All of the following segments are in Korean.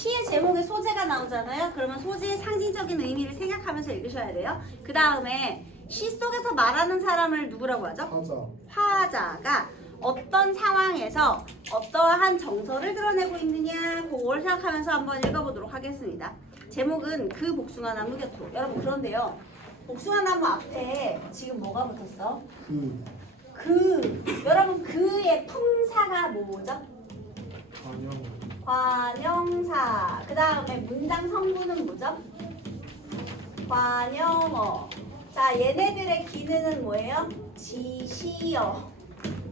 시의 제목에 소재가 나오잖아요. 그러면 소재의 상징적인 의미를 생각하면서 읽으셔야 돼요. 그 다음에 시 속에서 말하는 사람을 누구라고 하죠? 화자가 어떤 상황에서 어떠한 정서를 드러내고 있느냐 그걸 생각하면서 한번 읽어보도록 하겠습니다. 제목은 그 복숭아나무 곁으로. 여러분 그런데요. 복숭아나무 앞에 지금 뭐가 붙었어? 여러분 그의 품사가 뭐죠? 관형사. 그 다음에 문장 성분은 뭐죠? 관형어. 자, 얘네들의 기능은 뭐예요? 지시어.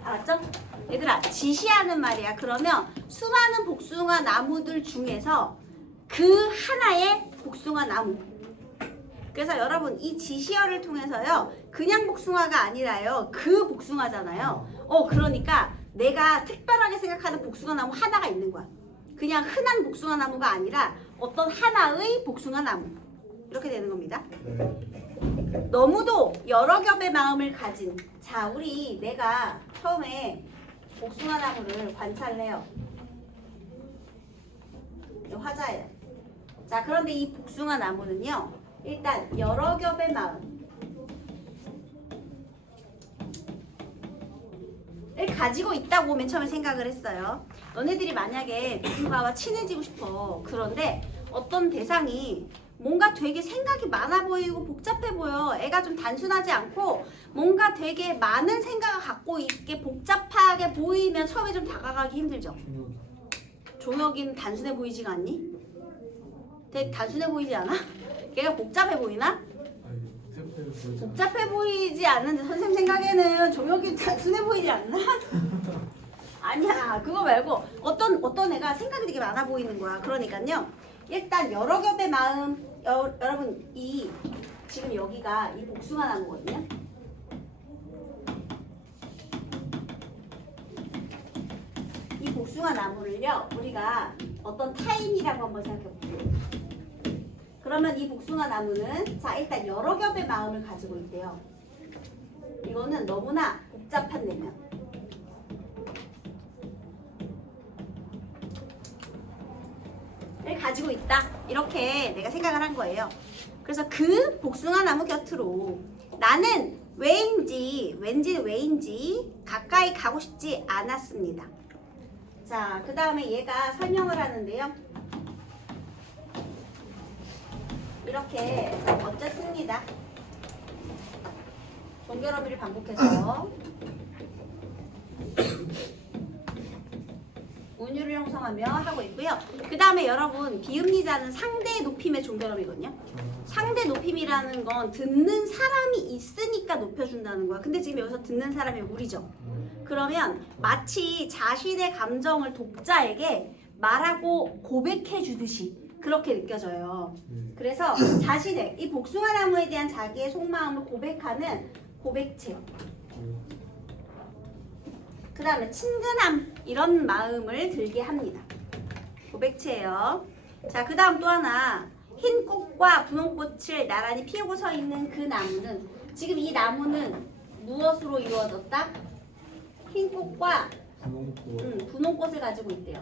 알았죠? 얘들아, 지시하는 말이야. 그러면 수많은 복숭아 나무들 중에서 그 하나의 복숭아 나무. 그래서 여러분 이 지시어를 통해서요. 그냥 복숭아가 아니라요. 그 복숭아잖아요. 그러니까 내가 특별하게 생각하는 복숭아 나무 하나가 있는 거야. 그냥 흔한 복숭아 나무가 아니라 어떤 하나의 복숭아 나무. 이렇게 되는 겁니다. 너무도 여러 겹의 마음을 가진. 자, 내가 처음에 복숭아 나무를 관찰해요. 화자예요. 자, 그런데 이 복숭아 나무는요. 일단 여러 겹의 마음을 가지고 있다고 맨 처음에 생각을 했어요. 너네들이 만약에 누군가와 친해지고 싶어. 그런데 어떤 대상이 뭔가 되게 생각이 많아 보이고 복잡해 보여. 애가 좀 단순하지 않고 뭔가 되게 많은 생각을 갖고 있게 복잡하게 보이면 처음에 좀 다가가기 힘들죠. 종혁이는 단순해 보이지가 않니? 되게 단순해 보이지 않아? 걔가 복잡해 보이나? 복잡해 보이지 않는데 선생님 생각에는 종혁이 단순해 보이지 않나? 아니야, 그거 말고 어떤 애가 생각이 되게 많아 보이는 거야. 그러니까요. 일단 여러 겹의 마음. 여러분 지금 여기가 이 복숭아 나무거든요. 이 복숭아 나무를요. 우리가 어떤 타인이라고 한번 생각해 볼게요. 그러면 이 복숭아 나무는 자 일단 여러 겹의 마음을 가지고 있대요. 이거는 너무나 복잡한 내면. 를 가지고 있다. 이렇게 내가 생각을 한 거예요. 그래서 그 복숭아 나무 곁으로 나는 왜인지 가까이 가고 싶지 않았습니다. 자, 그 다음에 얘가 설명을 하는데요. 이렇게 어쨌습니다. 종결어비를 반복해서 운율을 형성하며 하고 있고요. 그 다음에 여러분 비읍니자는 상대 높임의 종결어비거든요. 상대 높임이라는 건 듣는 사람이 있으니까 높여준다는 거야. 근데 지금 여기서 듣는 사람이 우리죠. 그러면 마치 자신의 감정을 독자에게 말하고 고백해 주듯이 그렇게 느껴져요. 그래서 자신의 이 복숭아 나무에 대한 자기의 속마음을 고백하는 고백체. 그 다음에 친근함 이런 마음을 들게 합니다. 고백체예요. 자, 그 다음 또 하나 흰 꽃과 분홍꽃을 나란히 피우고 서 있는 그 나무는 지금 이 나무는 무엇으로 이루어졌다? 흰 꽃과 분홍꽃을 가지고 있대요.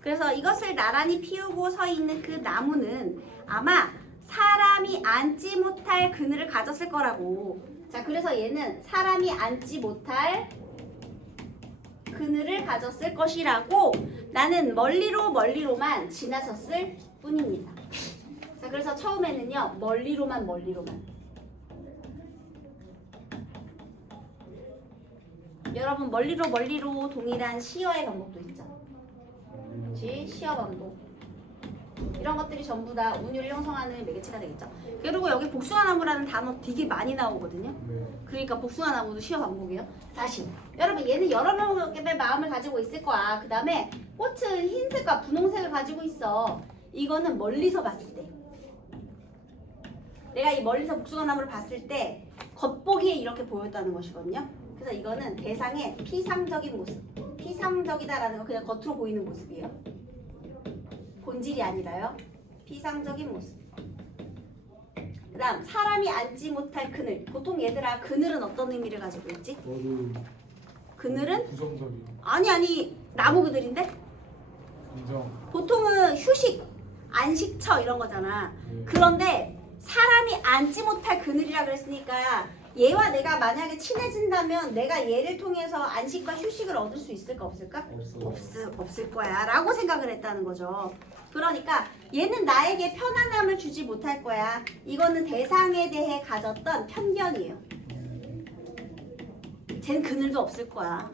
그래서 이것을 나란히 피우고 서 있는 그 나무는 아마 사람이 앉지 못할 그늘을 가졌을 거라고. 자, 그래서 얘는 사람이 앉지 못할 그늘을 가졌을 것이라고 나는 멀리로만 지나쳤을 뿐입니다. 자, 그래서 처음에는요. 멀리로만 여러분 멀리로 동일한 시어의 방법도 있죠. 시어 방법. 이런 것들이 전부 다 운율을 형성하는 매개체가 되겠죠. 그리고 여기 복숭아나무라는 단어 되게 많이 나오거든요. 그러니까 복숭아나무도 시어 방법이에요. 다시 여러분 얘는 여러 명의 마음을 가지고 있을 거야. 그 다음에 꽃은 흰색과 분홍색을 가지고 있어. 이거는 멀리서 봤을 때 내가 이 멀리서 복숭아나무를 봤을 때 겉보기에 이렇게 보였다는 것이거든요. 그래서 이거는 대상의 피상적인 모습. 피상적이다라는 건 그냥 겉으로 보이는 모습이에요. 본질이 아니라요. 피상적인 모습. 그 다음 사람이 앉지 못할 그늘. 보통 얘들아 그늘은 어떤 의미를 가지고 있지? 저도 그늘은? 부정적인. 아니 나무들인데? 인정. 보통은 휴식, 안식처 이런 거잖아. 네. 그런데 사람이 앉지 못할 그늘이라 그랬으니까 얘와 내가 만약에 친해진다면 내가 얘를 통해서 안식과 휴식을 얻을 수 있을까 없을까? 없을 거야 라고 생각을 했다는 거죠. 그러니까 얘는 나에게 편안함을 주지 못할 거야. 이거는 대상에 대해 가졌던 편견이에요. 쟤는 그늘도 없을 거야.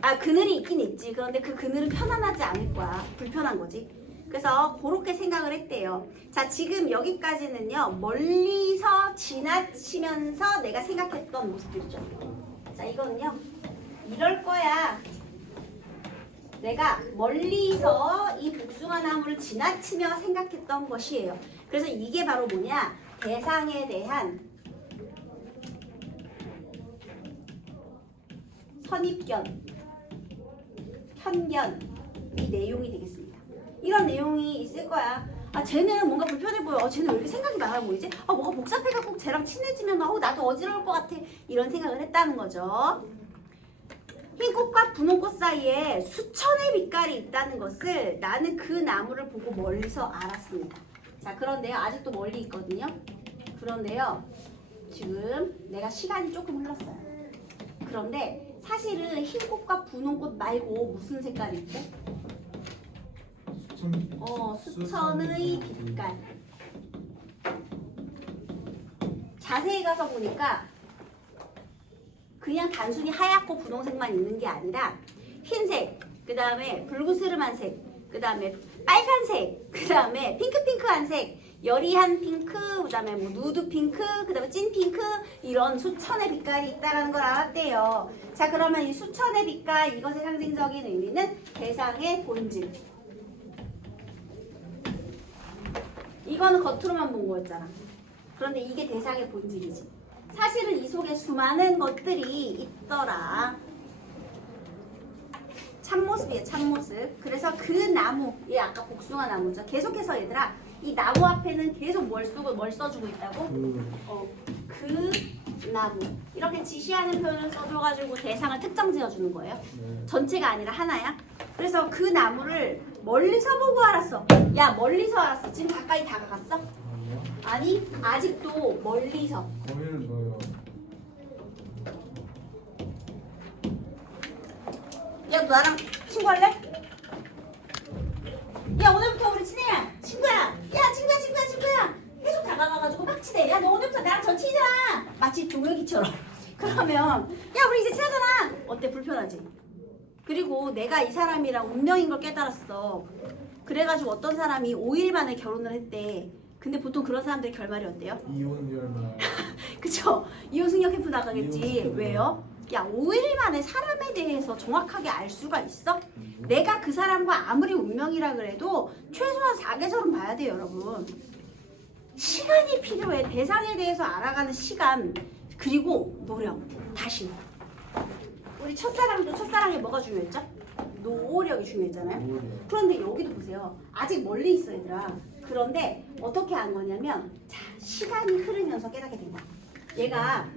아, 그늘이 있긴 있지. 그런데 그 그늘은 편안하지 않을 거야. 불편한 거지. 그래서 그렇게 생각을 했대요. 자, 지금 여기까지는요, 멀리서 지나치면서 내가 생각했던 모습들이죠. 자, 이거는요, 이럴 거야. 내가 멀리서 이 복숭아 나무를 지나치며 생각했던 것이에요. 그래서 이게 바로 뭐냐? 대상에 대한 선입견, 편견, 이 내용이 되겠습니다. 이런 내용이 있을 거야. 아, 쟤는 뭔가 불편해 보여. 쟤는 왜 이렇게 생각이 많아 보이지? 아, 뭐가 복잡해갖고 쟤랑 친해지면 나도 어지러울 것 같아. 이런 생각을 했다는 거죠. 흰 꽃과 분홍 꽃 사이에 수천의 빛깔이 있다는 것을 나는 그 나무를 보고 멀리서 알았습니다. 자, 그런데요, 아직도 멀리 있거든요. 그런데요, 지금 내가 시간이 조금 흘렀어요. 그런데 사실은 흰 꽃과 분홍 꽃 말고 무슨 색깔이 있대? 수천의 빛깔. 자세히 가서 보니까 그냥 단순히 하얗고 분홍색만 있는 게 아니라 흰색, 그 다음에 붉으스름한 색, 그 다음에 빨간색, 그 다음에 핑크핑크한 색, 여리한 핑크, 그 다음에 뭐 누드 핑크, 그 다음에 찐 핑크, 이런 수천의 빛깔이 있다는 걸 알았대요. 자, 그러면 이 수천의 빛깔, 이것의 상징적인 의미는 대상의 본질. 이거는 겉으로만 본 거였잖아. 그런데 이게 대상의 본질이지. 사실은 이 속에 수많은 것들이 있더라. 참모습이에요, 참모습. 그래서 그 나무, 얘 아까 복숭아 나무죠. 계속해서 얘들아, 이 나무 앞에는 계속 뭘 써주고 있다고? 그 나무. 이렇게 지시하는 표현을 써줘가지고 대상을 특정 지어주는 거예요. 전체가 아니라 하나야. 그래서 그 나무를 멀리서 보고 알았어. 야, 멀리서 알았어. 지금 가까이 다가갔어? 아니, 아직도 멀리서. 거기를 넣어요. 야, 너 나랑 친구할래? 야, 오늘부터 우리 친해야. 친구야. 야, 친구야. 계속 다가가가지고 막 친해. 야, 너 오늘부터 나랑 전 친해잖아. 마치 동혁이처럼. 그러면 야, 우리 이제 친하잖아. 어때? 불편하지? 그리고 내가 이 사람이랑 운명인 걸 깨달았어. 그래가지고 어떤 사람이 5일 만에 결혼을 했대. 근데 보통 그런 사람들의 결말이 어때요? 이혼 결말. 그쵸? 이혼 승격 캠프 나가겠지. 이혼 왜요? 야, 5일 만에 사람에 대해서 정확하게 알 수가 있어? 내가 그 사람과 아무리 운명이라 그래도 최소한 4개월은 봐야 돼요, 여러분. 시간이 필요해. 대상에 대해서 알아가는 시간, 그리고 노력. 다시. 우리 첫사랑에 뭐가 중요했죠? 노력이 중요했잖아요. 그런데 여기도 보세요. 아직 멀리 있어, 얘들아. 그런데 어떻게 한 거냐면, 자, 시간이 흐르면서 깨닫게 된 거야. 얘가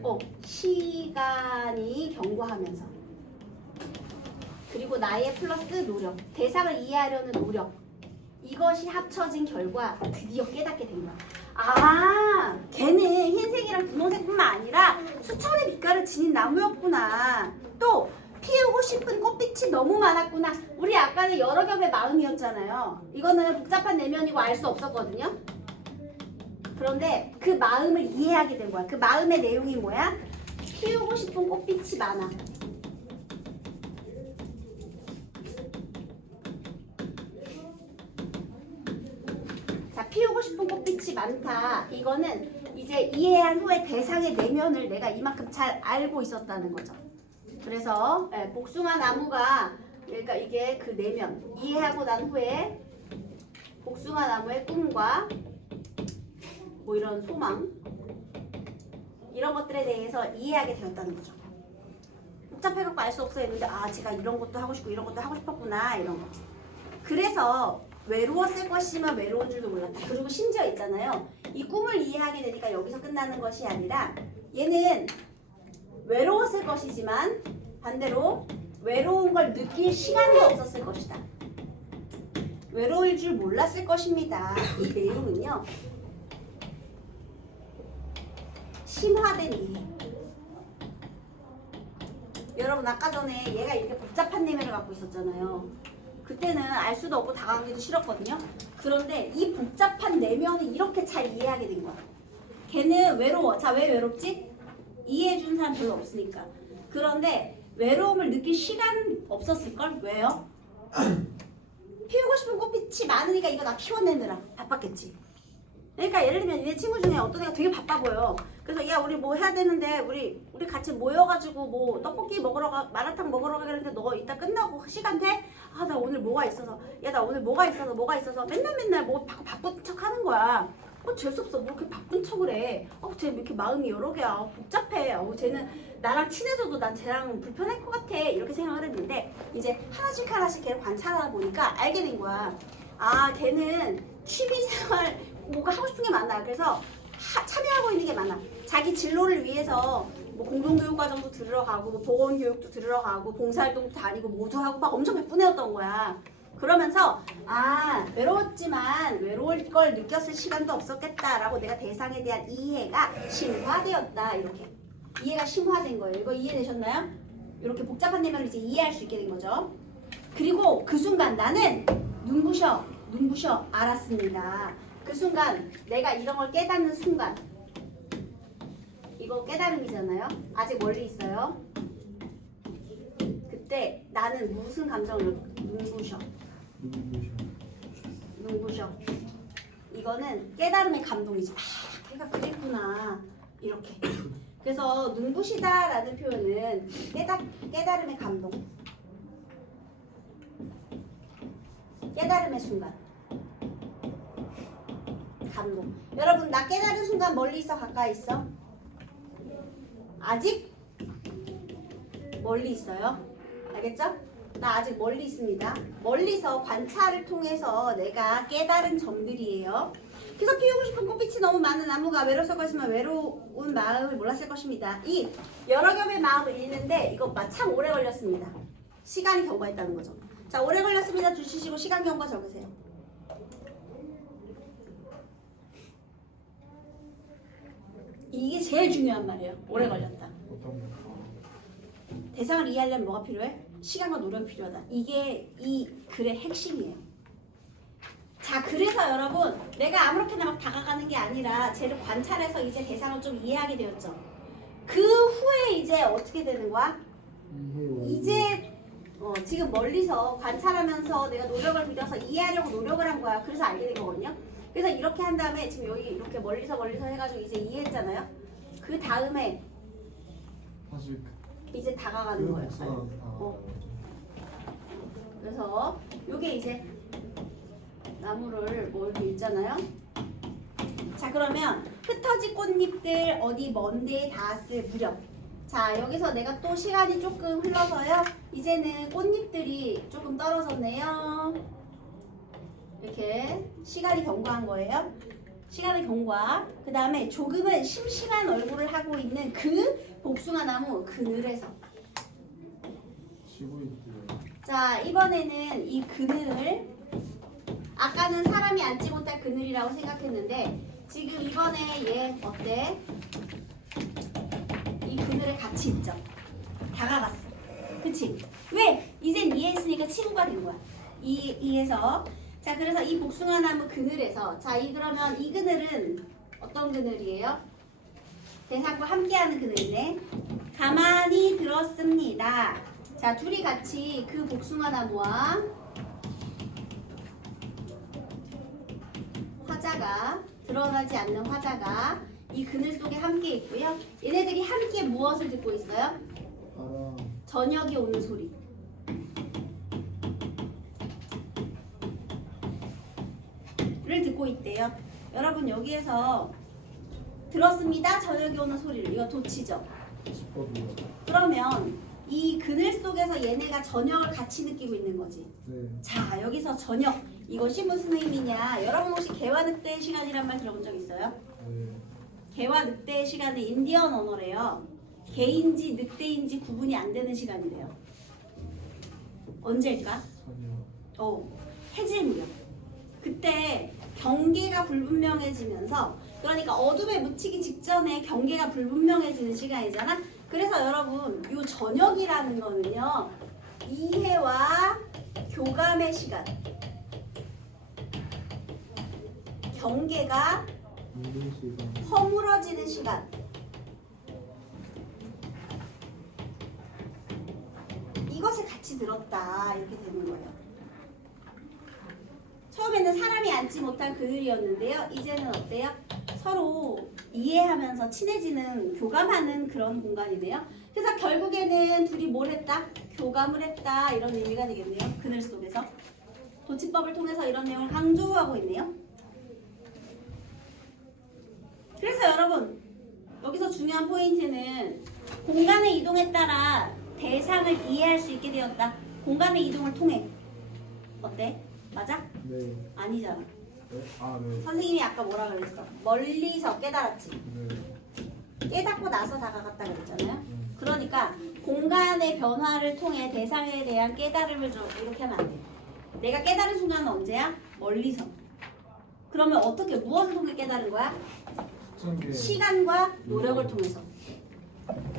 시간이 경과하면서, 그리고 나의 플러스 노력, 대상을 이해하려는 노력, 이것이 합쳐진 결과 드디어 깨닫게 된 거야. 아, 걔는 흰색이랑 분홍색뿐만 아니라 수천의 빛깔을 지닌 나무였구나. 또 피우고 싶은 꽃빛이 너무 많았구나. 우리 아까는 여러 겹의 마음이었잖아요. 이거는 복잡한 내면이고 알 수 없었거든요. 그런데 그 마음을 이해하게 된 거야. 그 마음의 내용이 뭐야? 피우고 싶은 꽃빛이 많아. 자, 피우고 싶은 꽃빛이 많다. 이거는 이제 이해한 후에 대상의 내면을 내가 이만큼 잘 알고 있었다는 거죠. 그래서 복숭아 나무가, 그러니까 이게 그 내면, 이해하고 난 후에 복숭아 나무의 꿈과 뭐 이런 소망, 이런 것들에 대해서 이해하게 되었다는 거죠. 복잡해갖고 알 수 없어 했는데, 아, 제가 이런 것도 하고 싶고 이런 것도 하고 싶었구나, 이런 거. 그래서 외로웠을 것이면 외로운 줄도 몰랐다. 그리고 심지어 있잖아요. 이 꿈을 이해하게 되니까 여기서 끝나는 것이 아니라 얘는 외로웠을 것이지만 반대로 외로운 걸 느낄 시간도 없었을 것이다. 외로울 줄 몰랐을 것입니다. 이 내용은요. 심화된 이해. 여러분 아까 전에 얘가 이렇게 복잡한 내면을 갖고 있었잖아요. 그때는 알 수도 없고 다가가기도 싫었거든요. 그런데 이 복잡한 내면을 이렇게 잘 이해하게 된 거야. 걔는 외로워. 자, 왜 외롭지? 이해해주는 사람 별로 없으니까. 그런데 외로움을 느낄 시간 없었을걸? 왜요? 피우고 싶은 꽃빛이 많으니까 이거 나 피워내느라 바빴겠지. 그러니까 예를 들면 얘 친구 중에 어떤 애가 되게 바빠 보여. 그래서 야 우리 뭐 해야 되는데 우리 같이 모여가지고 뭐 떡볶이 먹으러 가 마라탕 먹으러 가겠는데 너 이따 끝나고 시간 돼? 아 나 오늘 뭐가 있어서 야 나 오늘 뭐가 있어서 맨날 뭐 바쁜 척 하는 거야. 재수없어 뭐 이렇게 바쁜 척을 해. 쟤 이렇게 마음이 여러 개야. 복잡해. 쟤는 나랑 친해져도 난 쟤랑 불편할 것 같아. 이렇게 생각을 했는데 이제 하나씩 걔를 관찰하다 보니까 알게 된 거야. 아 걔는 취미생활 뭐가 하고 싶은 게 많아. 그래서 참여하고 있는 게 많아. 자기 진로를 위해서 뭐 공동교육과정도 들으러 가고 뭐 보건교육도 들으러 가고 봉사활동도 다니고 모두 하고 막 엄청 바쁜 애였던 거야. 그러면서 외로웠지만 외로울 걸 느꼈을 시간도 없었겠다라고 내가 대상에 대한 이해가 심화되었다. 이렇게 이해가 심화된 거예요. 이거 이해되셨나요? 이렇게 복잡한 내면을 이제 이해할 수 있게 된 거죠. 그리고 그 순간 나는 눈부셔 알았습니다. 그 순간 내가 이런 걸 깨닫는 순간 이거 깨달음이잖아요. 아직 멀리 있어요. 그때 나는 무슨 감정을 눈부셔. 이거는 깨달음의 감동이지. 걔가 그랬구나. 이렇게. 그래서 눈부시다라는 표현은 깨달음의 감동. 깨달음의 순간. 감동. 여러분 나 깨달은 순간 멀리 있어 가까이 있어? 아직 멀리 있어요. 알겠죠? 나 아직 멀리 있습니다. 멀리서 관찰을 통해서 내가 깨달은 점들이에요. 그래서 피우고 싶은 꽃빛이 너무 많은 나무가 외로웠을 것이면 외로운 마음을 몰랐을 것입니다. 이 여러 겹의 마음을 읽는데 이거 참 오래 걸렸습니다. 시간이 경과했다는 거죠. 자, 오래 걸렸습니다. 주시시고 시간 경과 적으세요. 이게 제일 중요한 말이에요. 오래 걸렸다. 대상을 이해하려면 뭐가 필요해? 시간과 노력이 필요하다. 이게 이 글의 핵심이에요. 자, 그래서 여러분 내가 아무렇게나 막 다가가는 게 아니라 쟤를 관찰해서 이제 대상을 좀 이해하게 되었죠. 그 후에 이제 어떻게 되는 거야? 이제 지금 멀리서 관찰하면서 내가 노력을 들여서 이해하려고 노력을 한 거야. 그래서 알게 된 거거든요. 그래서 이렇게 한 다음에 지금 여기 이렇게 멀리서 해가지고 이제 이해했잖아요. 그 다음에 사실 이제 다가가는 거예요. 그래서 요게 이제 나무를 뭐 이렇게 있잖아요. 자, 그러면 흩어진 꽃잎들 어디 먼 데에 닿았을 무렵. 자, 여기서 내가 또 시간이 조금 흘러서요. 이제는 꽃잎들이 조금 떨어졌네요. 이렇게 시간이 경과한 거예요. 시간의 경과. 그 다음에 조금은 심심한 얼굴을 하고 있는 그 복숭아 나무 그늘에서. 쉬고 있고요. 자, 이번에는 이 그늘. 아까는 사람이 앉지 못할 그늘이라고 생각했는데 지금 이번에 얘 어때? 이 그늘에 같이 있죠. 다가갔어. 그치? 왜? 이젠 이해했으니까 친구가 된 거야. 이해해서. 자, 그래서 이 복숭아 나무 그늘에서 그러면 이 그늘은 어떤 그늘이에요? 대상과 함께하는 그늘이네. 가만히 들었습니다. 자, 둘이 같이 그 복숭아 나무와 화자가 드러나지 않는 화자가 이 그늘 속에 함께 있고요. 얘네들이 함께 무엇을 듣고 있어요? 저녁이 오는 소리. 를 듣고 있대요. 여러분 여기에서 들었습니다. 저녁이 오는 소리를. 이거 도치죠. 그러면 이 그늘 속에서 얘네가 저녁을 같이 느끼고 있는 거지. 네. 자, 여기서 저녁. 이것이 무슨 의미냐? 여러분 혹시 개와 늑대의 시간이란 말 들어본 적 있어요? 네. 개와 늑대의 시간은 인디언 언어래요. 개인지 늑대인지 구분이 안 되는 시간이래요. 언제일까? 전혀. 해질 무렵. 그때 경계가 불분명해지면서, 그러니까 어둠에 묻히기 직전에 경계가 불분명해지는 시간이잖아. 그래서 여러분, 요 저녁이라는 거는요, 이해와 교감의 시간. 경계가 있는 시간. 허물어지는 시간. 이것을 같이 들었다, 이렇게 되는 거예요. 처음에는 사람이 앉지 못한 그늘이었는데요. 이제는 어때요? 서로 이해하면서 친해지는, 교감하는 그런 공간이네요. 그래서 결국에는 둘이 뭘 했다? 교감을 했다, 이런 의미가 되겠네요. 그늘 속에서. 도치법을 통해서 이런 내용을 강조하고 있네요. 그래서 여러분, 여기서 중요한 포인트는 공간의 이동에 따라 대상을 이해할 수 있게 되었다. 공간의 이동을 통해. 어때? 맞아? 네. 아니잖아. 네? 아, 네. 선생님이 아까 뭐라 그랬어? 멀리서 깨달았지. 네. 깨닫고 나서 다가갔다 그랬잖아요. 그러니까 공간의 변화를 통해 대상에 대한 깨달음을 좀 이렇게 하면 안 돼. 내가 깨달은 순간은 언제야? 멀리서. 그러면 어떻게, 무엇을 통해 깨달은 거야? 수천개. 시간과 노력을 통해서.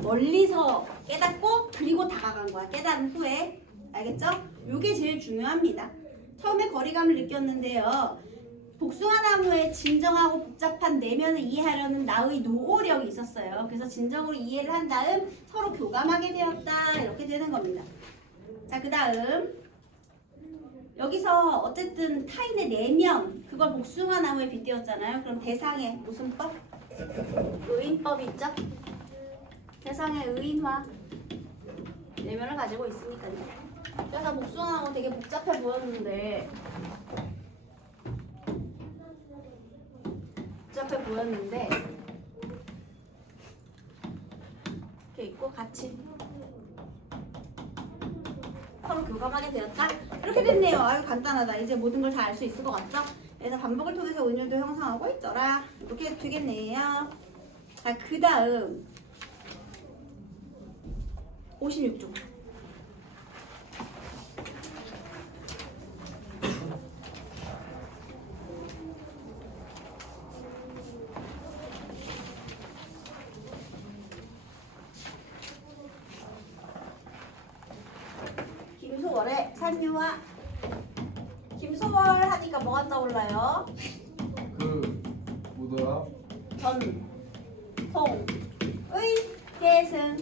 멀리서 깨닫고 그리고 다가간 거야. 깨달은 후에. 알겠죠? 이게 제일 중요합니다. 처음에 거리감을 느꼈는데요. 복숭아나무의 진정하고 복잡한 내면을 이해하려는 나의 노력이 있었어요. 그래서 진정으로 이해를 한 다음 서로 교감하게 되었다. 이렇게 되는 겁니다. 자, 그 다음 여기서 어쨌든 타인의 내면, 그걸 복숭아나무에 빗대었잖아요. 그럼 대상의 무슨 법? 의인법이 있죠? 대상의 의인화. 내면을 가지고 있으니까요. 그래서 복숭아나무 되게 복잡해 보였는데 이렇게 있고 같이 서로 교감하게 되었다. 이렇게 됐네요. 아유 간단하다. 이제 모든 걸 다 알 수 있을 것 같죠? 그래서 반복을 통해서 은율도 형성하고 있더라. 이렇게 되겠네요. 자, 그 다음 56쪽. 김소월의 산유화. 김소월 하니까 뭐가 떠올라요? 뭐더라? 전통의 계승.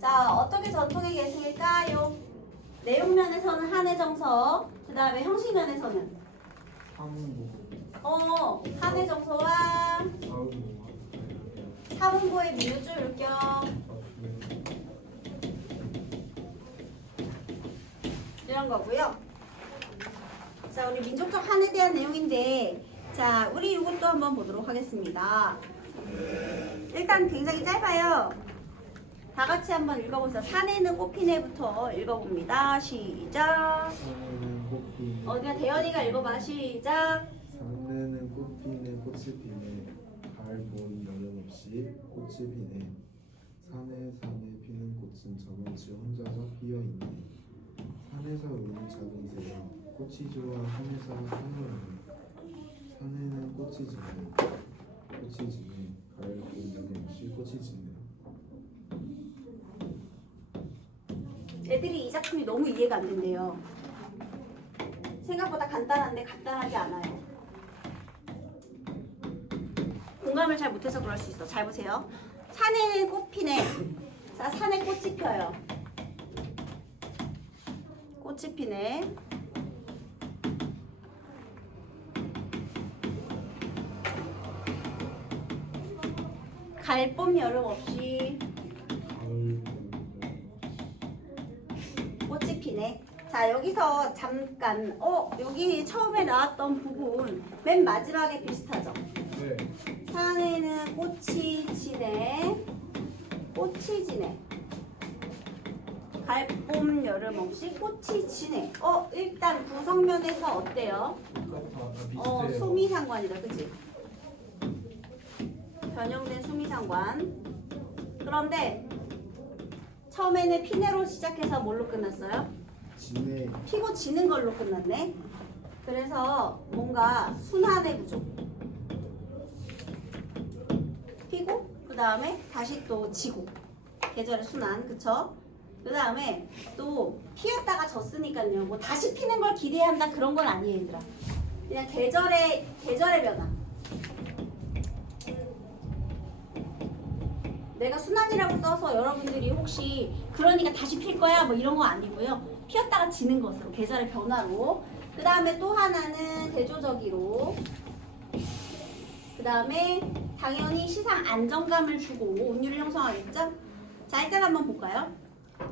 자, 어떻게 전통의 계승일까요? 내용면에서는 한해 정서, 그 다음에 형식면에서는 한국. 한해 정서와 사은고. 사문고의 미유주 율격 이런 거고요. 자, 우리 민족적 한에 대한 내용인데, 자, 우리 이것도 한번 보도록 하겠습니다. 일단 굉장히 짧아요. 다 같이 한번 읽어보세요. 산에는 꽃피네부터 읽어봅니다. 시작. 산에는 꽃피네. 어디가 대현이가 읽어봐. 시작. 산에는 꽃피네 꽃이 피네 가을 봄 여름 없이 꽃이 피네 산에 피는 꽃은 저같이 혼자서 피어있네 산에서 우는 작은 새야 꽃이 좋아 산에서 산으로는 산에는 꽃이 지네 가을 봄 여름 없이 꽃이 지네. 애들이 이 작품이 너무 이해가 안 된대요. 생각보다 간단한데 간단하지 않아요. 공감을 잘 못해서 그럴 수 있어. 잘 보세요. 산에는 꽃 피네. 자, 산에 꽃이 펴요. 꽃이 피네. 갈봄 여름 없이 가을 꽃이 피네. 자, 여기서 잠깐 여기 처음에 나왔던 부분 맨 마지막에 비슷하죠? 네. 산에는 꽃이 지네. 꽃이 지네. 갈봄 여름 없이 꽃이 지네. 일단 구성면에서 어때요? 똑같아. 비슷해요. 수미상관이다. 그치? 변형된 수미상관. 그런데 처음에는 피네로 시작해서 뭘로 끝났어요? 진해. 피고 지는 걸로 끝났네. 그래서 뭔가 순환의 구조. 피고 그 다음에 다시 또 지고. 계절의 순환, 그쵸? 그 다음에 또 피었다가 졌으니까요. 뭐 다시 피는 걸 기대한다 그런 건 아니에요, 얘들아. 그냥 계절의 변화. 내가 순환이라고 써서 여러분들이 혹시 그러니까 다시 필 거야 뭐 이런 거 아니고요. 피었다가 지는 것으로 계절의 변화로. 그 다음에 또 하나는 대조적이로. 그 다음에 당연히 시상 안정감을 주고 온유를 형성하겠죠? 자, 일단 한번 볼까요?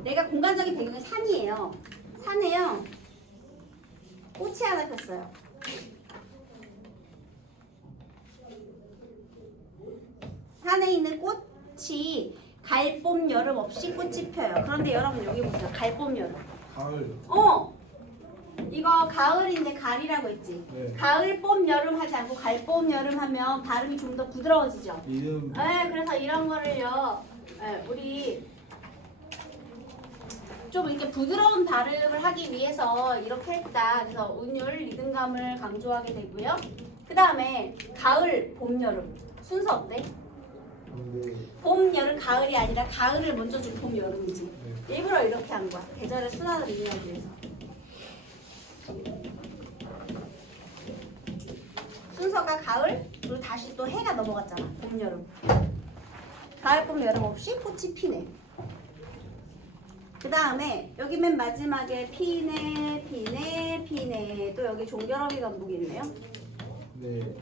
내가 공간적인 배경이 산이에요. 산에요. 꽃이 하나 폈어요. 산에 있는 꽃이 가을, 봄, 여름 없이 꽃이 펴요. 그런데 여러분 여기 보세요. 가을, 봄, 여름. 가을. 이거 가을인데 가을이라고 했지. 네. 가을, 봄, 여름 하지 않고 가을, 봄, 여름 하면 발음이 좀 더 부드러워지죠. 이름. 네, 그래서 이런 거를요. 우리 좀 이렇게 부드러운 발음을 하기 위해서 이렇게 했다. 그래서 운율, 리듬감을 강조하게 되고요. 그 다음에 가을, 봄, 여름 순서 어때? 근데 봄, 여름, 가을이 아니라 가을을 먼저 준 봄, 여름이지. 네. 일부러 이렇게 한 거야. 계절의 순환을 의미하기 위해서. 순서가 가을, 그리고 다시 또 해가 넘어갔잖아. 봄, 여름. 가을, 봄, 여름 없이 꽃이 피네. 그 다음에 여기 맨 마지막에 피네, 피네, 피네. 또 여기 종결어미 반복이 있네요. 네.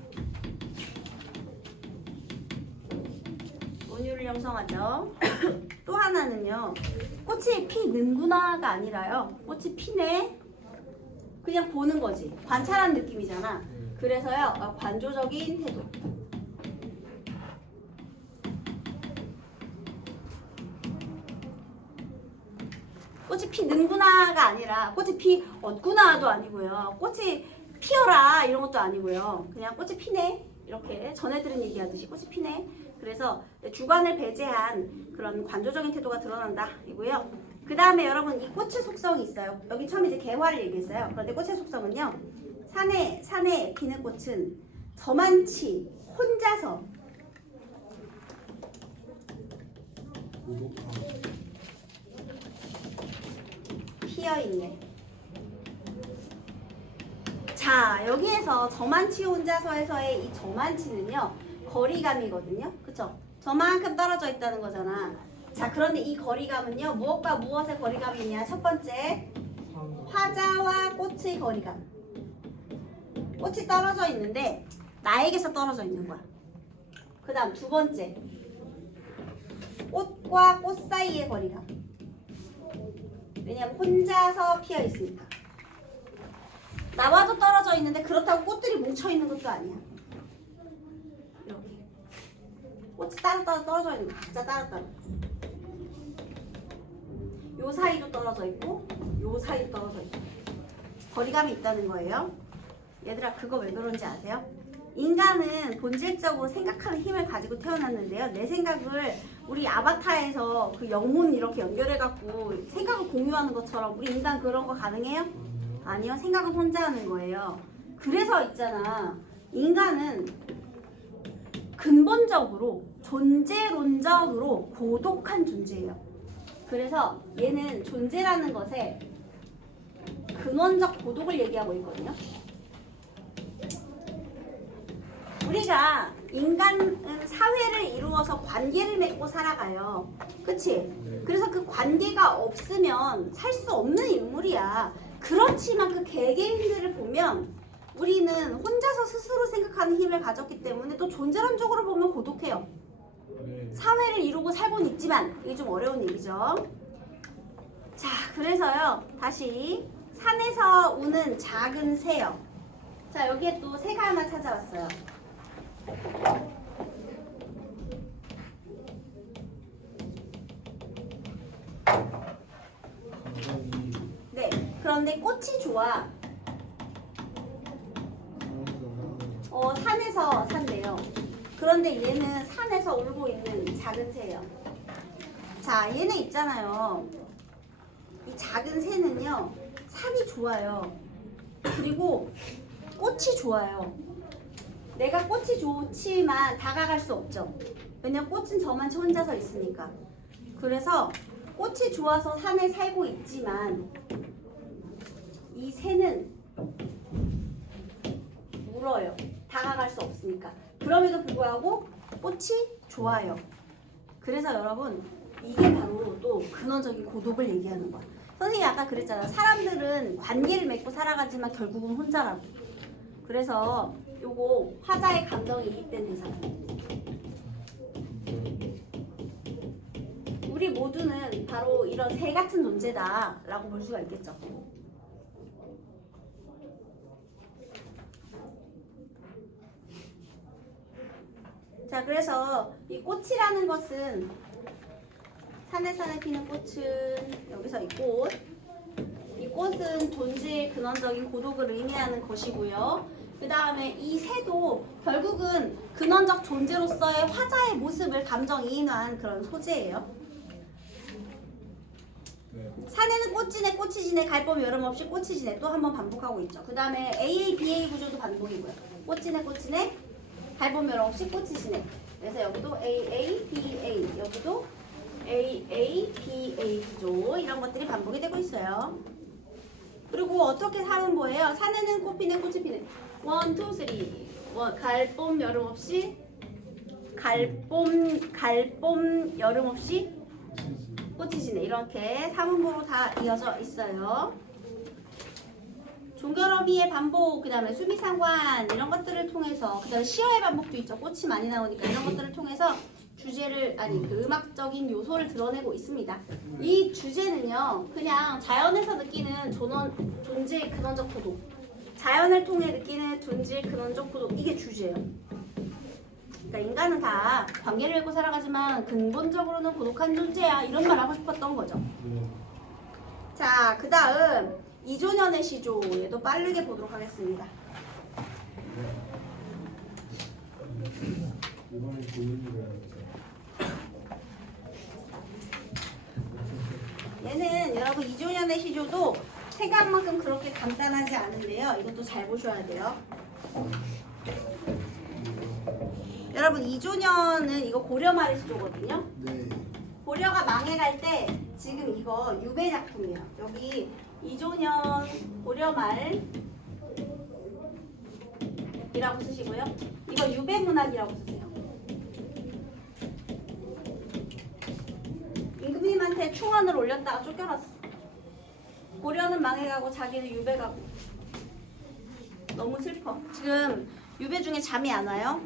온유를 형성하죠. 또 하나는요. 꽃이 피는구나가 아니라요. 꽃이 피네. 그냥 보는 거지. 관찰한 느낌이잖아. 그래서요. 관조적인 태도. 꽃이 피는구나가 아니라 꽃이 피었구나도 아니고요. 꽃이 피어라 이런 것도 아니고요. 그냥 꽃이 피네. 이렇게 전에 들은 얘기하듯이 꽃이 피네. 그래서 주관을 배제한 그런 관조적인 태도가 드러난다 이고요. 그 다음에 여러분 이 꽃의 속성이 있어요. 여기 처음에 이제 개화를 얘기했어요. 그런데 꽃의 속성은요. 산에 피는 꽃은 저만치 혼자서 고독함. 피어있네. 자, 여기에서 저만치 혼자서에서의 이 저만치는요. 거리감이거든요. 그쵸? 저만큼 떨어져 있다는 거잖아. 자, 그런데 이 거리감은요. 무엇과 무엇의 거리감이 있냐? 첫 번째, 화자와 꽃의 거리감. 꽃이 떨어져 있는데 나에게서 떨어져 있는 거야. 그 다음 두 번째, 꽃과 꽃 사이의 거리감. 왜냐면 혼자서 피어 있으니까. 나와도 떨어져 있는데 그렇다고 꽃들이 뭉쳐 있는 것도 아니야. 이렇게 꽃이 따로따로 떨어져 있는 거, 각자 따로따로. 요 사이도 떨어져 있고 요 사이도 떨어져 있고 거리감이 있다는 거예요. 얘들아, 그거 왜 그런지 아세요? 인간은 본질적으로 생각하는 힘을 가지고 태어났는데요. 내 생각을 우리 아바타에서 그 영혼 이렇게 연결해갖고 생각을 공유하는 것처럼 우리 인간 그런 거 가능해요? 아니요. 생각은 혼자 하는 거예요. 그래서 있잖아. 인간은 근본적으로 존재론적으로 고독한 존재예요. 그래서 얘는 존재라는 것에 근원적 고독을 얘기하고 있거든요. 우리가 인간은 사회를 이루어서 관계를 맺고 살아가요. 그치? 네. 그래서 그 관계가 없으면 살 수 없는 인물이야. 그렇지만 그 개개인들을 보면 우리는 혼자서 스스로 생각하는 힘을 가졌기 때문에 또 존재론적으로 보면 고독해요. 네. 사회를 이루고 살고는 있지만 이게 좀 어려운 얘기죠. 자, 그래서요. 다시 산에서 우는 작은 새요. 자, 여기에 또 새가 하나 찾아왔어요. 감정이 네. 그런데 꽃이 좋아. 산에서 산대요. 그런데 얘는 산에서 울고 있는 작은 새예요. 자, 얘네 있잖아요. 이 작은 새는요. 산이 좋아요. 그리고 꽃이 좋아요. 내가 꽃이 좋지만 다가갈 수 없죠. 왜냐면 꽃은 저만 혼자서 있으니까. 그래서 꽃이 좋아서 산에 살고 있지만 이 새는 물어요. 다가갈 수 없으니까. 그럼에도 불구하고 꽃이 좋아요. 그래서 여러분 이게 바로 또 근원적인 고독을 얘기하는 거야. 선생님이 아까 그랬잖아. 사람들은 관계를 맺고 살아가지만 결국은 혼자라고. 그래서 요거 화자의 감정이 이입된 대상. 우리 모두는 바로 이런 새 같은 존재다라고 볼 수가 있겠죠. 자, 그래서 이 꽃이라는 것은 산에 피는 꽃은 여기서 이 꽃. 이 꽃은 존재의 근원적인 고독을 의미하는 것이고요. 그 다음에 이 새도 결국은 근원적 존재로서의 화자의 모습을 감정이인한 그런 소재예요. 네. 산에는 꽃이 지네, 꽃이 지네, 갈 봄 여름 없이 꽃이 지네. 또 한 번 반복하고 있죠. 그 다음에 AA, BA 구조도 반복이고요. 꽃이 지네, 꽃이 지네, 갈 봄 여름 없이 꽃이 지네. 그래서 여기도 AA, BA, 여기도 AA, BA 구조 이런 것들이 반복이 되고 있어요. 그리고 어떻게 하면 뭐예요? 산에는 꽃 피네, 꽃이 피네. 1, 2, 3. 갈 봄 여름 없이 갈 봄 여름 없이 꽃이 지네. 이렇게 사문보로 다 이어져 있어요. 종결어미의 반복, 그 다음에 수미상관 이런 것들을 통해서, 그 다음에 시어의 반복도 있죠. 꽃이 많이 나오니까 이런 것들을 통해서 주제를, 아니 그 음악적인 요소를 드러내고 있습니다. 이 주제는요, 그냥 자연에서 느끼는 존재의 근원적 고독, 자연을 통해 느끼는 존재의 근원적 고독, 이게 주제예요. 그러니까 인간은 다 관계를 맺고 살아가지만 근본적으로는 고독한 존재야, 이런 말 하고 싶었던 거죠. 네. 자, 그 다음 이조년의 시조, 얘도 빠르게 보도록 하겠습니다. 이번엔 고인이가 얘는 여러분 이조년의 시조도 생각만큼 그렇게 간단하지 않은데요. 이것도 잘 보셔야 돼요. 여러분 이조년은 이거 고려말의 시조거든요. 네. 고려가 망해갈 때 지금 이거 유배 작품이에요. 여기 이조년 고려말이라고 쓰시고요. 이거 유배 문학이라고 쓰세요. 임금님한테 충원을 올렸다가 쫓겨났어. 고려는 망해가고 자기는 유배 가고. 너무 슬퍼. 지금 유배 중에 잠이 안 와요.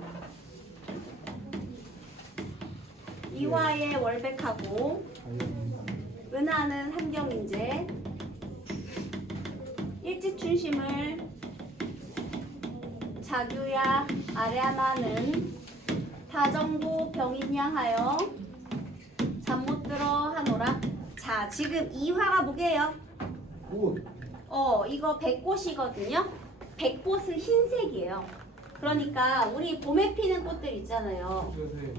이화의 월백하고 은하는 한경인재, 일지춘심을 자규야 아랴마는 다정도 병인양하여 잠 못 들어 하노라. 자, 지금 이화가 뭐게요? 꽃. 이거 백꽃이거든요. 백꽃은 흰색이에요. 그러니까 우리 봄에 피는 꽃들 있잖아요. 흰색,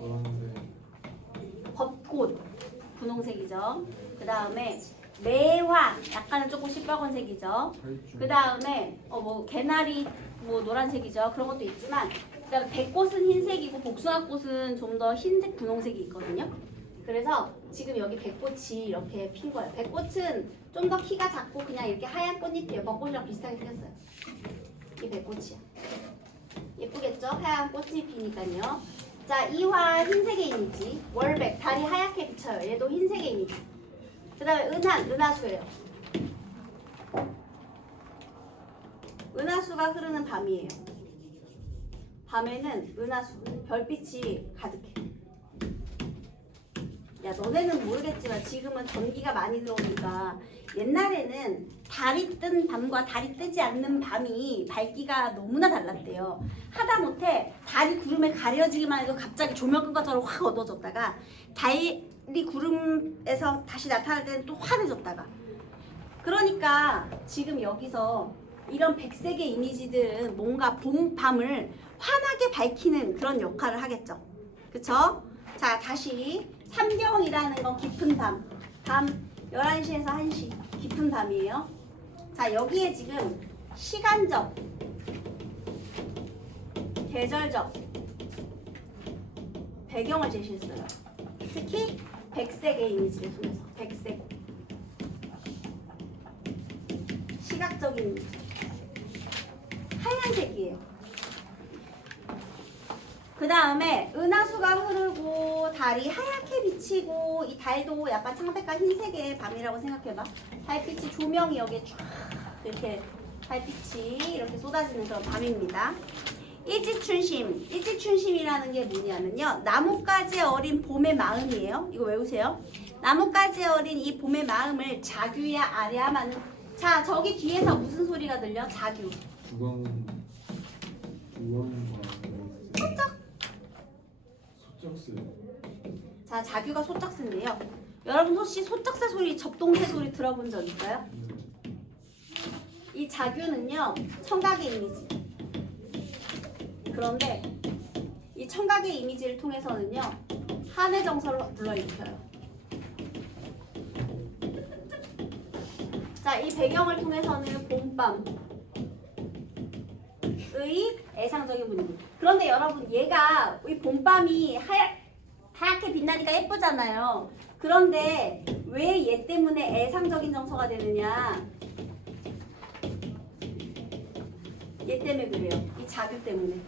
노란색, 벚꽃 분홍색이죠. 그 다음에 매화 약간은 조금 시뻘건색이죠. 살줄. 그 다음에 뭐 개나리 뭐 노란색이죠. 그런 것도 있지만 그다음에 백꽃은 흰색이고 복숭아꽃은 좀 더 흰색 분홍색이 있거든요. 그래서 지금 여기 백꽃이 이렇게 핀 거예요. 백꽃은 좀 더 키가 작고 그냥 이렇게 하얀 꽃잎이에요. 벚꽃이랑 비슷하게 생겼어요. 이 백꽃이야. 예쁘겠죠? 하얀 꽃잎이니까요. 자, 이화 흰색의 이미지. 월백 달이 하얗게 비쳐요. 얘도 흰색의 이미지. 그 다음에 은하수예요. 은하수가 흐르는 밤이에요. 밤에는 은하수, 별빛이 가득해. 야, 너네는 모르겠지만 지금은 전기가 많이 들어오니까 옛날에는 달이 뜬 밤과 달이 뜨지 않는 밤이 밝기가 너무나 달랐대요. 하다못해 달이 구름에 가려지기만 해도 갑자기 조명 끈 것처럼 확 어두워졌다가 달이 구름에서 다시 나타날 때는 또 환해졌다가. 그러니까 지금 여기서 이런 백색의 이미지들은 뭔가 밤을 환하게 밝히는 그런 역할을 하겠죠. 그쵸? 자, 다시 삼경이라는 건 깊은 밤 11시에서 1시 깊은 밤이에요. 자, 여기에 지금 시간적, 계절적 배경을 제시했어요. 특히 백색의 이미지를 통해서. 백색. 시각적인 이미지. 하얀색이에요. 그 다음에 은하수가 흐르고 달이 하얗게 비치고 이 달도 약간 창백한 흰색의 밤이라고 생각해봐. 달빛이 조명이 여기에 쫙 이렇게 달빛이 이렇게 쏟아지는 그런 밤입니다. 일직춘심. 일직춘심이라는 게 뭐냐면요. 나뭇가지에 어린 봄의 마음이에요. 이거 외우세요. 나뭇가지에 어린 이 봄의 마음을 자규야 아랴마는. 자, 저기 뒤에서 무슨 소리가 들려? 자규. 소쩍. 소쩍스. 자, 자규가 소쩍스인데요. 여러분 혹시 소쩍새 소리, 접동새 소리 들어본 적 있어요? 이 자규는요, 청각의 이미지. 그런데 이 청각의 이미지를 통해서는요, 한의 정서를 불러일으켜요. 자, 이 배경을 통해서는 봄밤의 애상적인 분위기. 그런데 여러분, 얘가 이 봄밤이 하얗게 빛나니까 예쁘잖아요. 그런데 왜 얘 때문에 애상적인 정서가 되느냐? 얘 때문에 그래요. 이 자규 때문에.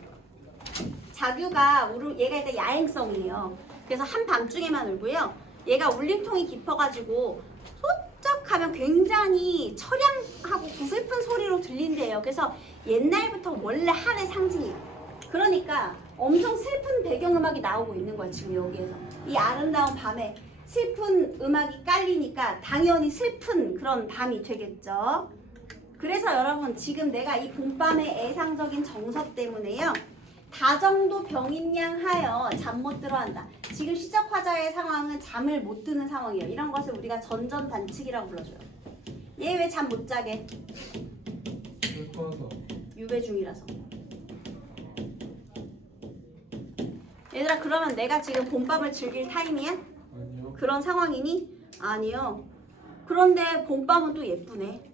자규가 얘가 일단 야행성이에요. 그래서 한밤중에만 울고요. 얘가 울림통이 깊어가지고 소쩍하면 굉장히 처량하고 구슬픈 소리로 들린대요. 그래서 옛날부터 원래 한의 상징이에요. 그러니까 엄청 슬픈 배경음악이 나오고 있는 거야, 지금 여기에서. 이 아름다운 밤에 슬픈 음악이 깔리니까 당연히 슬픈 그런 밤이 되겠죠. 그래서 여러분, 지금 내가 이 봄밤의 애상적인 정서 때문에요, 다정도 병인양하여 잠 못 들어한다. 지금 시적 화자의 상황은 잠을 못 드는 상황이에요. 이런 것을 우리가 전전반측이라고 불러줘요. 얘 왜 잠 못 자게? 슬퍼서. 유배 중이라서. 얘들아, 그러면 내가 지금 봄밤을 즐길 타임이야? 아니요. 그런 상황이니? 아니요. 그런데 봄밤은 또 예쁘네.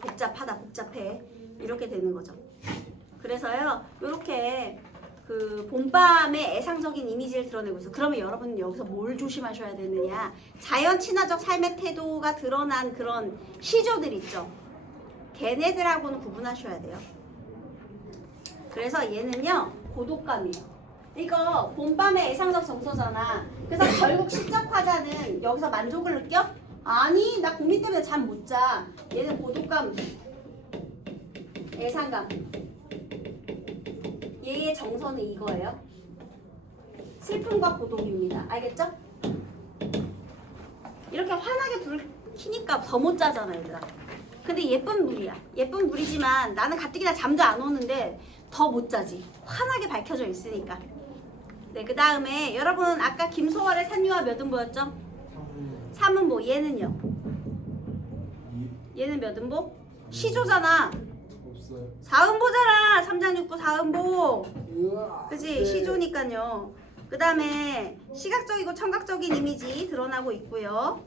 복잡하다, 복잡해. 이렇게 되는 거죠. 그래서요, 이렇게 그 봄밤의 애상적인 이미지를 드러내고 있어. 그러면 여러분은 여기서 뭘 조심하셔야 되느냐? 자연 친화적 삶의 태도가 드러난 그런 시조들 있죠. 걔네들하고는 구분하셔야 돼요. 그래서 얘는요, 고독감이에요. 이거 봄밤의 애상적 정서잖아. 그래서 결국 시적 화자는 여기서 만족을 느껴? 아니, 나 고민 때문에 잠 못 자. 얘는 고독감, 애상감. 얘의 정서는 이거예요. 슬픔과 고독입니다. 알겠죠? 이렇게 환하게 불 켜니까 더 못 자잖아, 얘들아. 근데 예쁜 물이야. 예쁜 물이지만 나는 가뜩이나 잠도 안 오는데 더 못 자지. 환하게 밝혀져 있으니까. 네, 그 다음에 여러분 아까 김소월의 산유화 몇 음보였죠? 3음보. 얘는요? 얘는 몇 음보? 시조잖아. 없어요. 4음보잖아. 3장 6구 4음보. 우와. 그치? 시조니까요. 그 다음에 시각적이고 청각적인 이미지 드러나고 있고요.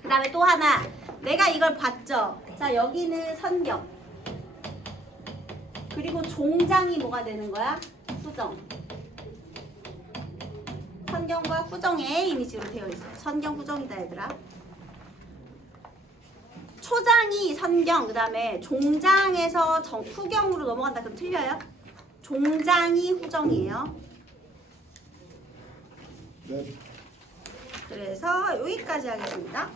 그 다음에 또 하나. 내가 이걸 봤죠? 자, 여기는 선경. 그리고 종장이 뭐가 되는 거야? 후정. 선경과 후정의 이미지로 되어 있어요. 선경, 후정이다, 얘들아. 초장이 선경, 그 다음에 종장에서 후경으로 넘어간다. 그럼 틀려요? 종장이 후정이에요. 네. 그래서 여기까지 하겠습니다.